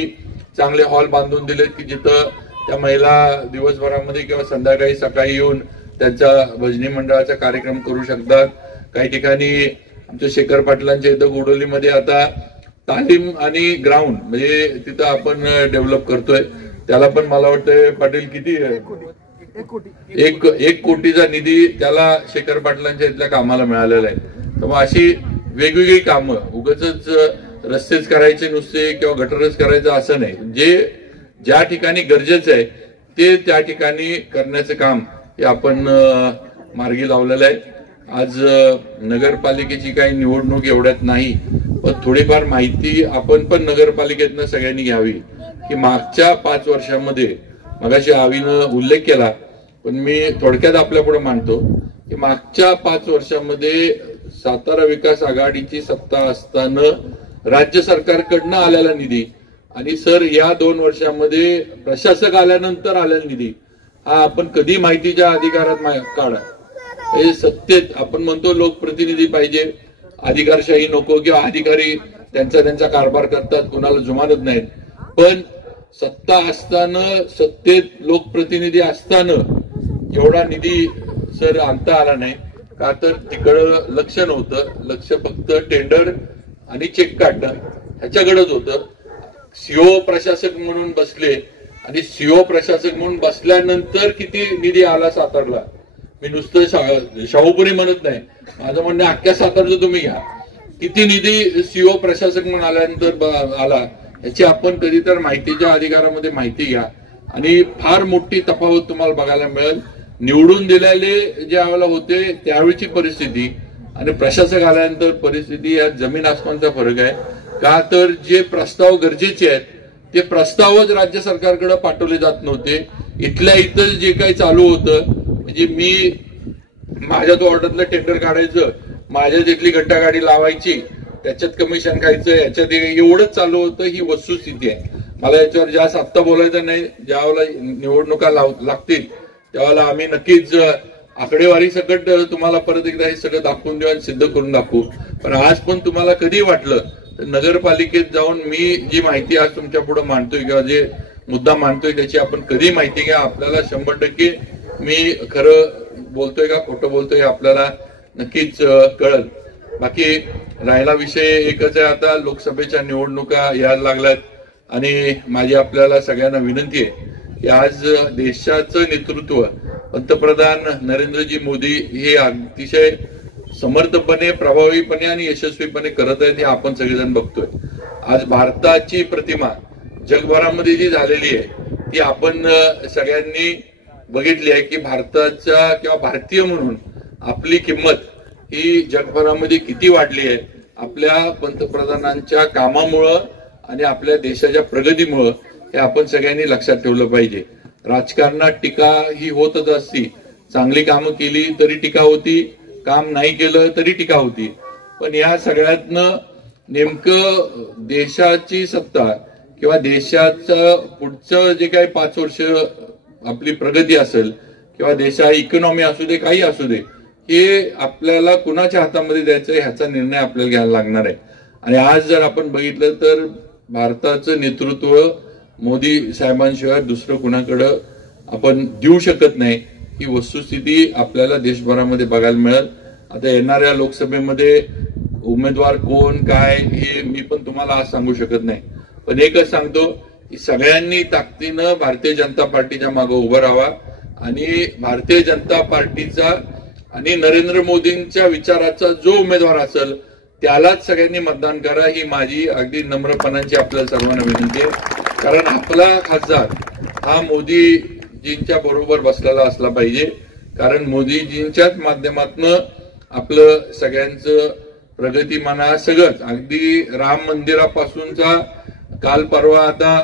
चांगले हॉल बांधून दिलेत की जिथं त्या महिला दिवसभरामध्ये किंवा संध्याकाळी सकाळी येऊन त्यांच्या भजनी मंडळाचा कार्यक्रम करू शकतात. काही ठिकाणी आमच्या शेखर पाटलांच्या इथं गोडोलीमध्ये आता तालीम आणि ग्राउंड म्हणजे तिथं आपण डेव्हलप करतोय. त्याला पण मला वाटतं पाटील किती 1 कोटीचा निधी त्याला शेखर पाटलांच्या इथल्या कामाला मिळालेला आहे. तर मग अशी वेगवेगळी कामं, उगाच रस्तेच करायचे नुसते किंवा गटरच करायचं असं नाही, जे ज्या ठिकाणी गरजेचं आहे ते त्या ठिकाणी करण्याचं काम हे आपण मार्गी लावलेलं आहे. आज नगरपालिकेची काही निवडणूक एवढ्यात नाही, पण थोडीफार माहिती आपण पण नगरपालिकेतनं सगळ्यांनी घ्यावी की मागच्या 5 वर्षांमध्ये, मगाशी आवीनं उल्लेख केला पण मी थोडक्यात आपल्या पुढे मांडतो की मागच्या 5 वर्षांमध्ये सातारा विकास आघाडीची सत्ता असताना राज्य सरकारकडनं आलेला निधी आणि सर या 2 वर्षांमध्ये प्रशासक आल्यानंतर आलेला निधी हा आपण कधी माहितीच्या अधिकारात काढा. हे सत्तेत आपण म्हणतो लोकप्रतिनिधी पाहिजे, अधिकारशाही नको किंवा अधिकारी त्यांचा कारभार करतात, कुणाला जुमानत नाहीत, पण सत्ता असताना, सत्तेत लोकप्रतिनिधी असताना एवढा निधी सर आणता आला नाही. का तर तिकडं लक्ष नव्हतं. लक्ष फक्त टेंडर आणि चेक काढणं ह्याच्याकडेच होतं. सीओ प्रशासक म्हणून बसले आणि सीओ प्रशासक म्हणून बसल्यानंतर किती निधी आला सातारला, मी नुसतं शाहूपुरी म्हणत नाही, माझं म्हणणं अख्ख्या सातारचं तुम्ही घ्या, किती निधी सीओ प्रशासक म्हणून आल्यानंतर आला याची आपण कधी तर माहितीच्या अधिकारामध्ये माहिती घ्या. आणि फार मोठी तफावत तुम्हाला बघायला मिळेल. निवडून दिलेले ज्या वेळेला होते त्यावेळीची परिस्थिती आणि प्रशासक आल्यानंतर परिस्थिती यात जमीन आसमानचा फरक आहे. का तर जे प्रस्ताव गरजेचे आहेत ते प्रस्तावच राज्य सरकारकडे पाठवले जात नव्हते. इथल्या इथं जे काही चालू होतं म्हणजे मी माझ्या तो ऑर्डरला टेंडर काढायचं, माझ्या तिथली घंटागाडी लावायची, त्याच्यात कमिशन खायचं, याच्यात एवढंच चालू होतं. ही वस्तुस्थिती आहे. मला याच्यावर जास्त आत्ता बोलायचं नाही. ज्यावेळेला निवडणुका लागतील त्यावेळेला आम्ही नक्कीच आकडेवारी सकट तुम्हाला परत एकदा हे सगळं दाखवून देऊ आणि सिद्ध करून दाखवू. पण आज पण तुम्हाला कधी वाटलं तर नगरपालिकेत जाऊन मी जी माहिती आज तुमच्या पुढे मांडतोय किंवा जे मुद्दा मांडतोय त्याची आपण कधी माहिती घ्या. आपल्याला 100% मी खरं बोलतोय का खोटं बोलतोय आपल्याला नक्कीच कळल. बाकी राहिला विषय एकच आहे. आता लोकसभेच्या निवडणुका यायला लागल्यात आणि माझी आपल्याला सगळ्यांना विनंती आहे की आज देशाचं नेतृत्व पंतप्रधान नरेंद्रजी मोदी हे अतिशय समर्थपणे, प्रभावीपणे आणि यशस्वीपणे करत आहेत. हे आपण सगळेजण बघतोय. आज भारताची प्रतिमा जगभरामध्ये जी झालेली आहे ती आपण सगळ्यांनी बघितली आहे की भारताच्या किंवा भारतीय म्हणून आपली किंमत ही जगभरामध्ये किती वाढली आहे. आपल्या पंतप्रधानांच्या कामामुळं आणि आपल्या देशाच्या प्रगतीमुळं हे आपण सगळ्यांनी लक्षात ठेवलं पाहिजे. राजकारणात टीका ही होतच असती. चांगली कामं केली तरी टीका होती, काम नाही केलं तरी टीका होती. पण या सगळ्यातनं नेमकं देशाची सत्ता किंवा देशाचं पुढचं जे काही 5 वर्ष आपली प्रगती असेल किंवा देशा इकॉनॉमी असू दे, काही असू दे, हे आपल्याला कुणाच्या हातामध्ये द्यायचं ह्याचा निर्णय आपल्याला घ्यायला लागणार आहे. आणि आज जर आपण बघितलं तर भारताचं नेतृत्व मोदी साहेबांशिवाय दुसरं कुणाकडं आपण देऊ शकत नाही. ही वस्तुस्थिती आपल्याला देशभरामध्ये बघायला मिळेल. आता येणाऱ्या लोकसभेमध्ये उमेदवार कोण काय हे मी पण तुम्हाला आज सांगू शकत नाही. पण एकच सांगतो की सगळ्यांनी ताकदीनं भारतीय जनता पार्टीच्या मागे उभं राहावा आणि भारतीय जनता पार्टीचा आणि नरेंद्र मोदींच्या विचाराचा जो उमेदवार असेल त्यालाच सगळ्यांनी मतदान करा. ही माझी अगदी नम्रपणाची आपल्याला सर्वांना विनंती आहे. कारण आपला खासदार हा मोदीजींच्या बरोबर बसलेला असला पाहिजे. कारण मोदीजींच्याच माध्यमातून आपलं सगळ्यांचं प्रगती म्हणा सगळंच अगदी राम मंदिरापासूनचा काल परवा आता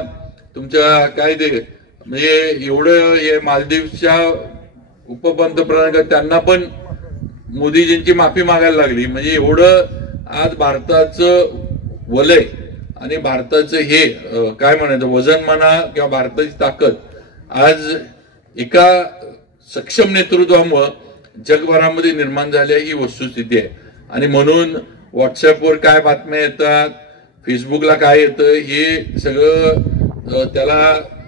तुमच्या काय ते म्हणजे एवढं हे मालदीवच्या उपपंतप्रधान त्यांना पण मोदीजींची माफी मागायला लागली. म्हणजे एवढं आज भारताचं वलय आणि भारताचं हे काय म्हणायचं वजन म्हणा किंवा भारताची ताकद आज एका सक्षम नेतृत्वामुळे जगभरामध्ये निर्माण झाली ही वस्तुस्थिती आहे. आणि म्हणून व्हॉट्सअपवर काय बातम्या येतात, फेसबुकला काय येतं हे सगळं त्याला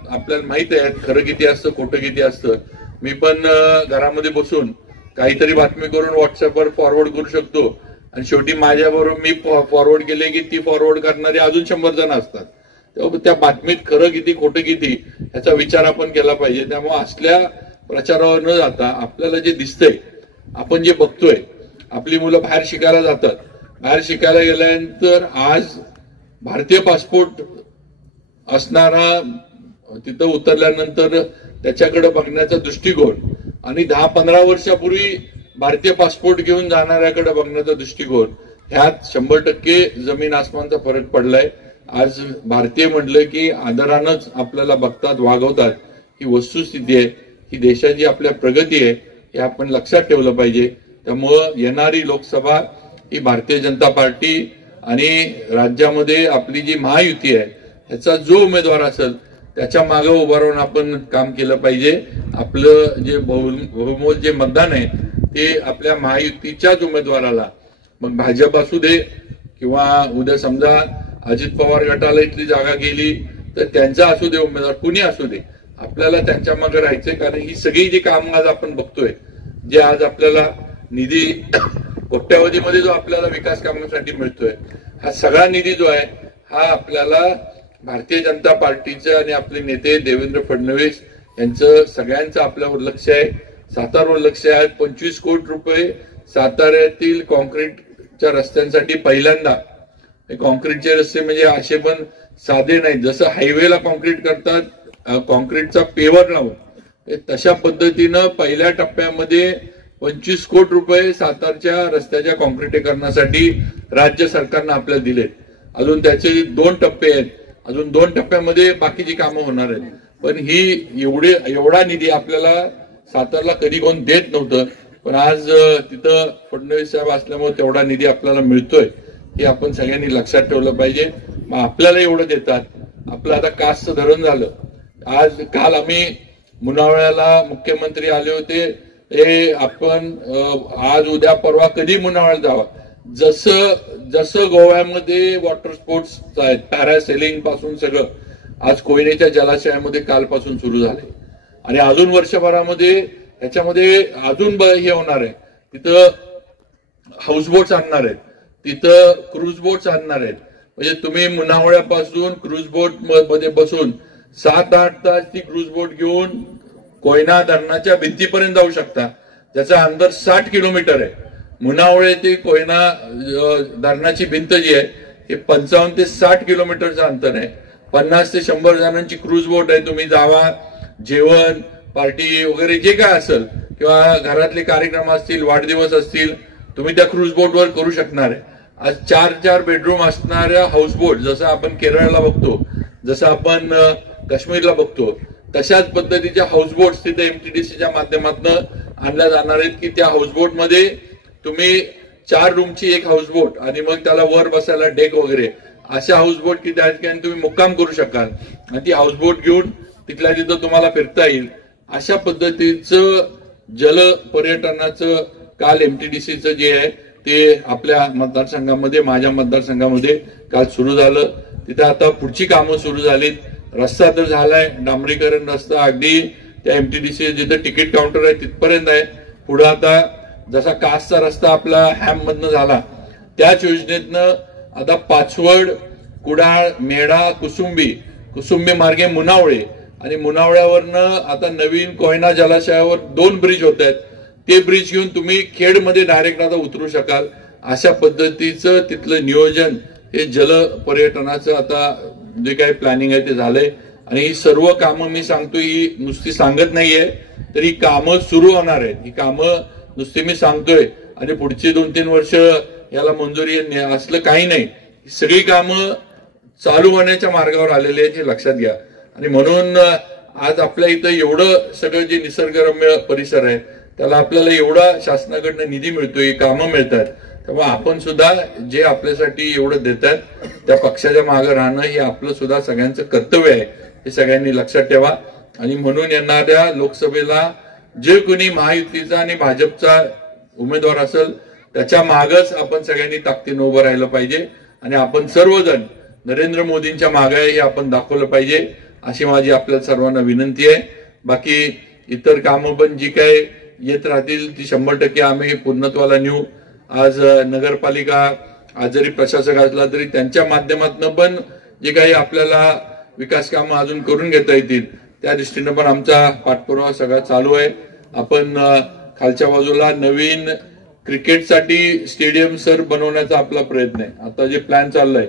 आपल्याला माहित आहे खरं किती असतं खोटं किती असतं. मी पण घरामध्ये बसून काहीतरी बातमी करून व्हॉट्सअपवर फॉरवर्ड करू शकतो आणि शेवटी माझ्याबरोबर मी फॉरवर्ड केले की ती फॉरवर्ड करणारे अजून 100 जण असतात. तेव्हा त्या बातमीत खरं किती खोटं किती ह्याचा विचार आपण केला पाहिजे. त्यामुळे असल्या प्रचारावर न जाता आपल्याला जे दिसतंय आपण जे बघतोय आपली मुलं बाहेर शिकायला जातात. बाहेर शिकायला गेल्यानंतर आज भारतीय पासपोर्ट असणारा तिथं उतरल्यानंतर त्याच्याकडे बघण्याचा दृष्टिकोन आणि 10-15 वर्षापूर्वी भारतीय पासपोर्ट घेऊन जाणाऱ्याकडे बघण्याचा दृष्टिकोन ह्यात 100% जमीन आसमानचा फरक पडलाय. आज भारतीय म्हटलं की आदरानंच आपल्याला बघतात वागवतात. ही वस्तुस्थिती आहे. ही देशाची आपल्या प्रगती आहे हे आपण लक्षात ठेवलं पाहिजे. त्यामुळं येणारी लोकसभा ही भारतीय जनता पार्टी आणि राज्यामध्ये आपली जी महायुती आहे ह्याचा जो उमेदवार असेल त्याच्या मागे उभं राहून आपण काम केलं पाहिजे. आपलं जे बहुमत जे मतदान आहे ते आपल्या महायुतीच्याच उमेदवाराला मग भाजप असू दे किंवा उद्या समजा अजित पवार गटाला इथली जागा गेली तर त्यांचा असू दे उमेदवार कुणी असू दे आपल्याला त्यांच्या मागे राहायचंय. कारण ही सगळी जी काम आज आपण बघतोय जे आज आपल्याला निधी कोट्यावधीमध्ये जो आपल्याला विकास कामासाठी मिळतोय हा सगळा निधी जो आहे हा आपल्याला भारतीय जनता पार्टीचे आणि आपले नेते देवेंद्र फडणवीस यांचं सगळ्यांचं आपल्यावर लक्ष आहे. सातारावर लक्ष आहे. 25 कोटी रुपये साताऱ्यातील कॉन्क्रीट कॉन्क्रीटच्या रस्त्यांसाठी पहिल्यांदा कॉन्क्रीटचे रस्ते म्हणजे असे पण साधे नाहीत, जसं हायवेला कॉन्क्रीट करतात कॉन्क्रीटचा पेवर लावून, तशा पद्धतीनं पहिल्या टप्प्यामध्ये 25 कोटी रुपये सातारच्या रस्त्याच्या कॉन्क्रिटीकरणासाठी राज्य सरकारनं आपल्याला दिलेत. अजून त्याचे 2 टप्पे आहेत, अजून 2 टप्प्यामध्ये बाकीची कामं होणार आहेत. पण ही एवढा निधी आपल्याला सातारला कधी कोण देत नव्हतं, पण आज तिथं फडणवीस साहेब असल्यामुळे तेवढा निधी आपल्याला मिळतोय हे आपण सगळ्यांनी लक्षात ठेवलं पाहिजे. मग आपल्याला एवढं देतात, आपलं आता कासचं धरण झालं. काल आम्ही मुनावळ्याला मुख्यमंत्री आले होते, हे आपण आज उद्या परवा कधी मुनावळ्याला जावा. जसं गोव्यामध्ये वॉटर स्पोर्ट्स आहेत, पॅरासेलिंग पासून सगळं आज कोयनेच्या जलाशयामध्ये कालपासून सुरू झाले आणि अजून वर्षभरामध्ये ह्याच्यामध्ये अजून हे होणार आहे. तिथं हाऊसबोट्स आणणार आहेत, तिथं क्रूज बोट्स आणणार आहेत. म्हणजे तुम्ही मुनावळ्यापासून क्रूज बोट मध्ये बसून 7-8 तास ती क्रूज बोट घेऊन कोयना धरणाच्या भिंतीपर्यंत जाऊ शकता, ज्याचं अंतर 60 किलोमीटर आहे. मुनावळे ते कोयना धरणाची भिंत जी आहे हे 55 ते 60 किलोमीटरचं अंतर आहे. 50 ते 100 जणांची क्रूज बोट आहे. तुम्ही जावा, जेवण पार्टी वगैरे जे काय असेल किंवा घरातले कार्यक्रम असतील, वाढदिवस असतील, तुम्ही त्या क्रूज बोटवर करू शकणार आहे. आज 4-4 बेडरूम असणाऱ्या हाऊसबोट जसं आपण केरळला बघतो, जसं आपण काश्मीरला बघतो, तशाच पद्धतीच्या हाऊसबोट्स तिथे एमटीडीसीच्या माध्यमातून आणल्या जाणार आहेत की त्या हाऊसबोटमध्ये तुम्ही 4 रूमची एक हाऊसबोट आणि मग त्याला वर बसायला डेक वगैरे अशा हाऊसबोट की त्या ठिकाणी तुम्ही मुक्काम करू शकाल आणि ती हाऊसबोट घेऊन तिथल्या तिथं तुम्हाला फिरता येईल. अशा पद्धतीचं जल पर्यटनाचं काल एमटीडीसीचं जे आहे ते आपल्या मतदारसंघामध्ये, माझ्या मतदारसंघामध्ये काल सुरू झालं. तिथे आता पुढची कामं सुरू झालीत. रस्ता तर झालाय, डांबरीकरण रस्ता अगदी त्या एमटीडीसी जिथं तिकीट काउंटर आहे तिथपर्यंत आहे. पुढे आता जसा कासचा रस्ता आपला हॅम मधनं झाला त्याच योजनेतनं आता पाचवड, कुडाळ, मेढा, कुसुंबी मार्गे मुनावळे आणि मुनावळ्यावरनं आता नवीन कोयना जलाशयावर 2 ब्रिज होत आहेत. ते ब्रिज घेऊन तुम्ही खेडमध्ये डायरेक्ट आता उतरू शकाल. अशा पद्धतीचं तिथलं नियोजन हे जल पर्यटनाचं आता जे काही प्लॅनिंग आहे ते झालंय आणि ही सर्व कामं मी सांगतो, ही नुसती सांगत नाहीये, तर ही कामं सुरू होणार आहेत. ही कामं नुसती मी सांगतोय आणि पुढची 2-3 वर्ष याला मंजुरी असलं काही नाही. सगळी कामं चालू होण्याच्या मार्गावर आलेली आहेत हे लक्षात घ्या. आणि म्हणून आज आपल्या इथं एवढं सगळं जे निसर्गरम्य परिसर आहे त्याला आपल्याला एवढा शासनाकडनं निधी मिळतोय, कामं मिळतात. तेव्हा आपण सुद्धा जे आपल्यासाठी एवढं देतात त्या पक्षाच्या मागे राहणं हे आपलं सुद्धा सगळ्यांचं कर्तव्य आहे, हे सगळ्यांनी लक्षात ठेवा. आणि म्हणून येणाऱ्या लोकसभेला जे कोणी महायुतीचा आणि भाजपचा उमेदवार असेल त्याच्या मागच आपण सगळ्यांनी ताकदीनं उभं राहिलं पाहिजे आणि आपण सर्वजण नरेंद्र मोदींच्या मागे आहे हे आपण दाखवलं पाहिजे, अशी माझी आपल्याला सर्वांना विनंती आहे. बाकी इतर कामं पण जी काय येत राहतील ती 100% आम्ही पूर्णत्वाला नेऊ. आज नगरपालिका, आज जरी प्रशासक असला तरी त्यांच्या माध्यमातून पण जे काही आपल्याला विकास कामं अजून करून घेता येतील त्या दृष्टीनं पण आमचा पाठपुरावा सगळा चालू आहे. आपण खालच्या बाजूला नवीन क्रिकेटसाठी स्टेडियम सर बनवण्याचा आपला प्रयत्न आहे. आता जे प्लॅन चाललाय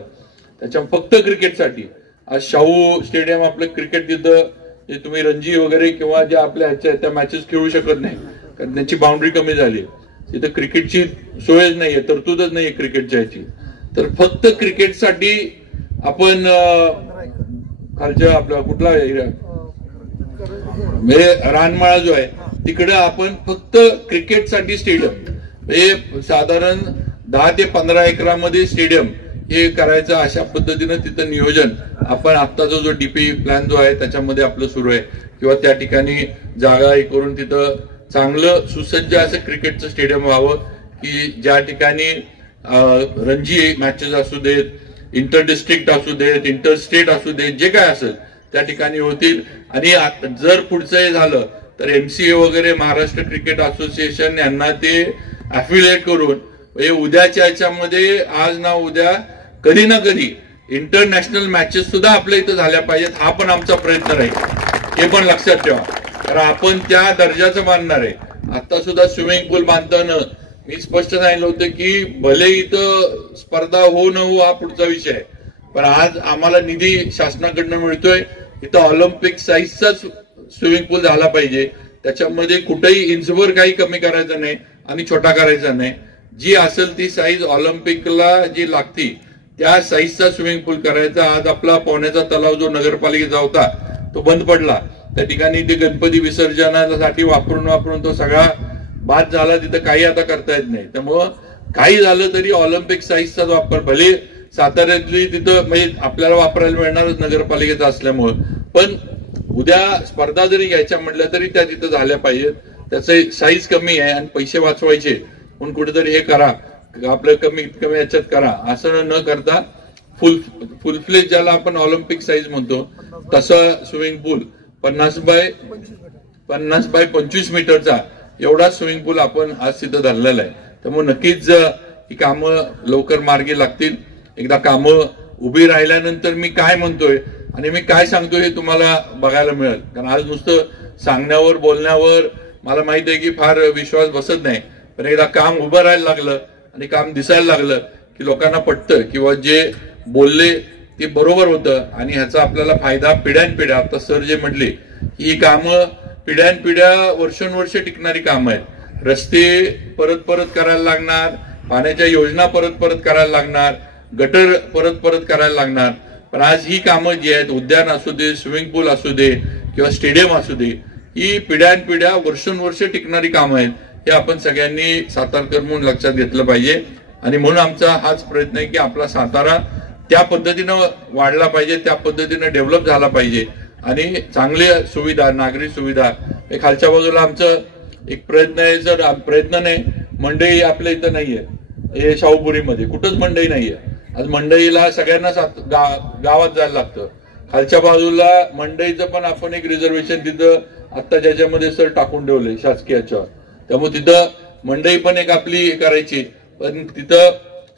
त्याच्या फक्त क्रिकेटसाठी आज शाहू स्टेडियम आपलं क्रिकेट तिथं जे तुम्ही रणजी वगैरे किंवा ज्या आपल्या ह्याच्या त्या मॅचेस खेळू शकत नाही कारण त्यांची बाउंड्री कमी झाली. तिथं क्रिकेटची सोयच नाहीये, तरतूदच नाहीये क्रिकेटच्या ह्याची. तर फक्त क्रिकेटसाठी आपण खालच्या आपला कुठला म्हणजे रानमाळा जो आहे तिकडे आपण फक्त क्रिकेटसाठी स्टेडियम हे साधारण 10 ते 15 एकरामध्ये स्टेडियम हे करायचं अशा पद्धतीनं तिथं नियोजन आपण आत्ताचा जो डीपी प्लॅन जो आहे त्याच्यामध्ये आपलं सुरू आहे. किंवा त्या ठिकाणी जागा हे करून तिथं चांगलं सुसज्ज असं क्रिकेटचं स्टेडियम व्हावं की ज्या ठिकाणी रणजी मॅचेस असू देत, इंटर डिस्ट्रिक्ट असू देत, इंटर स्टेट असू देत, जे काय असेल त्या ठिकाणी होतील. आणि जर पुढचं हे झालं तर MCA वगैरे महाराष्ट्र क्रिकेट असोसिएशन यांना ते अफिलिएट करून उद्याच्या याच्यामध्ये आज ना उद्या कधी ना कधी इंटरनॅशनल मॅचेस सुद्धा आपल्या इथं झाल्या पाहिजेत. हा पण आमचा प्रयत्न राहील, हे पण लक्षात ठेवा. कारण आपण त्या दर्जाचं बांधणार आहे. आता सुद्धा स्विमिंग पूल बांधताना मी स्पष्ट सांगितलं होतं की भले इथं स्पर्धा हो न हो हा पुढचा विषय आहे, पण आज आम्हाला निधी शासनाकडनं मिळतोय. इथं ऑलिम्पिक साईजचा स्विमिंग पूल झाला पाहिजे. त्याच्यामध्ये कुठेही इंचभर काही कमी करायचं नाही आणि छोटा करायचा नाही. जी असेल ती साईज ऑलिम्पिकला जी लागती त्या साईजचा स्विमिंग पूल करायचा. आज आपला पोहण्याचा तलाव जो नगरपालिकेचा होता तो बंद पडला. त्या ठिकाणी ते गणपती विसर्जनासाठी वापरून तो सगळा बाद झाला. तिथं काही आता करता येत नाही. त्यामुळं काही झालं तरी ऑलिम्पिक साईजचाच वापर, भले साताऱ्यातली तिथं म्हणजे आपल्याला वापरायला मिळणारच नगरपालिकेचा असल्यामुळं, पण उद्या स्पर्धा जरी घ्यायच्या म्हटल्या तरी त्या तिथं झाल्या पाहिजेत. त्याचं साईज कमी आहे आणि पैसे वाचवायचे म्हणून कुठेतरी हे करा, आपलं कमीत कमी याच्यात करा, असं न करता फुल फ्लेज ज्याला आपण ऑलिम्पिक साईज म्हणतो तसं स्विमिंग पूल 50 बाय 25 मीटरचा एवढा स्विमिंग पूल आपण आज तिथं धरलेला आहे. त्यामुळे नक्कीच ही कामं लवकर मार्गी लागतील. एकदा कामं उभी राहिल्यानंतर मी काय म्हणतोय आणि मी काय सांगतोय हे तुम्हाला बघायला मिळेल. कारण आज नुसतं सांगण्यावर बोलण्यावर मला माहित आहे की फार विश्वास बसत नाही, पण एकदा काम उभं राहायला लागलं आणि काम दिसायला लागलं की लोकांना पटतं किंवा जे बोलले ते बरोबर होतं आणि ह्याचा आपल्याला फायदा पिढ्यानपिढ्या, आता सर जे म्हटले ही कामं पिढ्यानपिढ्या वर्षानुवर्ष टिकणारी कामं आहेत. रस्ते परत परत करायला लागणार, पाण्याच्या योजना परत परत करायला लागणार, गटर परत परत करायला लागणार. पण आज ही कामं जी आहेत, उद्यान असू दे, स्विमिंग पूल असू दे किंवा स्टेडियम असू दे, ही पिढ्यानपिढ्या वर्षानुवर्ष टिकणारी कामं आहेत. हे आपण सगळ्यांनी सातारकर म्हणून लक्षात घेतलं पाहिजे. आणि म्हणून आमचा हाच प्रयत्न आहे की आपला सातारा त्या पद्धतीनं वाढला पाहिजे, त्या पद्धतीनं डेव्हलप झाला पाहिजे आणि चांगल्या सुविधा, नागरी सुविधा. खालच्या बाजूला आमचं एक प्रयत्न आहे, जर प्रयत्न नाही, मंडई आपल्या इथं नाहीये, हे शाहूपुरीमध्ये कुठंच मंडई नाहीये. आज मंडईला सगळ्यांना गावात जायला लागतं. खालच्या बाजूला मंडईचं पण आपण एक रिझर्वेशन तिथं आता ज्याच्यामध्ये सर टाकून ठेवले शासकीयाच्या, त्यामुळे तिथं मंडई पण एक आपली करायची, पण तिथं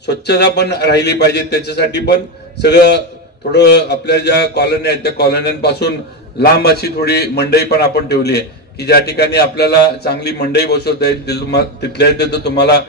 स्वच्छता पण राहिली पाहिजे. त्याच्यासाठी पण सगळं थोडं आपल्या ज्या कॉलनी आहेत त्या कॉलन्यांपासून लांब अशी थोडी मंडई पण आपण ठेवली आहे की ज्या ठिकाणी आपल्याला चांगली मंडई बसवता येईल. तिथल्या तिथं तुम्हाला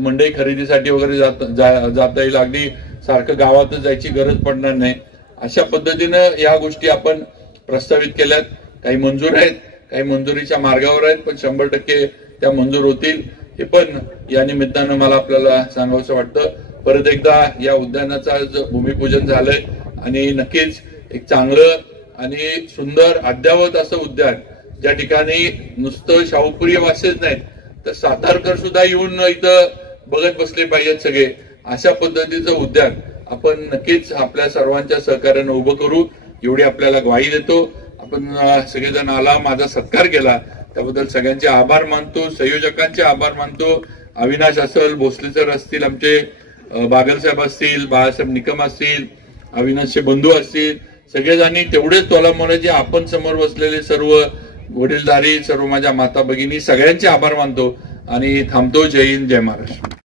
मंडई खरेदीसाठी वगैरे जाता येईल. अगदी सारखं गावातच जायची गरज पडणार नाही. अशा पद्धतीनं या गोष्टी आपण प्रस्तावित केल्यात. काही मंजूर आहेत, काही मंजुरीच्या मार्गावर आहेत, पण 100% त्या मंजूर होतील. हे पण या निमित्तानं मला आपल्याला सांगावंसं वाटतं. परत एकदा या उद्यानाचं आज भूमिपूजन झालंय आणि नक्कीच एक चांगलं आणि सुंदर अद्यावत असं उद्यान, ज्या ठिकाणी नुसतं शाहूपुरी वासीच नाहीत तर सातारकर सुद्धा येऊन इथं बघत बसले पाहिजेत सगळे, अशा पद्धतीचं उद्यान आपण नक्कीच आपल्या सर्वांच्या सहकार्यानं उभं करू, एवढी आपल्याला ग्वाही देतो. आपण सगळेजण आला, माझा सत्कार केला, त्याबद्दल सगळ्यांचे आभार मानतो. संयोजकांचे आभार मानतो. अविनाश असेल, भोसले सर असतील, आमचे बागलसाहेब असतील, बाळासाहेब निकम असतील, अविनाशचे बंधू असतील, सगळेजणी तेवढेच तोलामोलाचे जे आपण समोर बसलेले सर्व वडीलधारी, सर्व माझ्या माता भगिनी, सगळ्यांचे आभार मानतो आणि थांबतो. जय हिंद, जय महाराष्ट्र.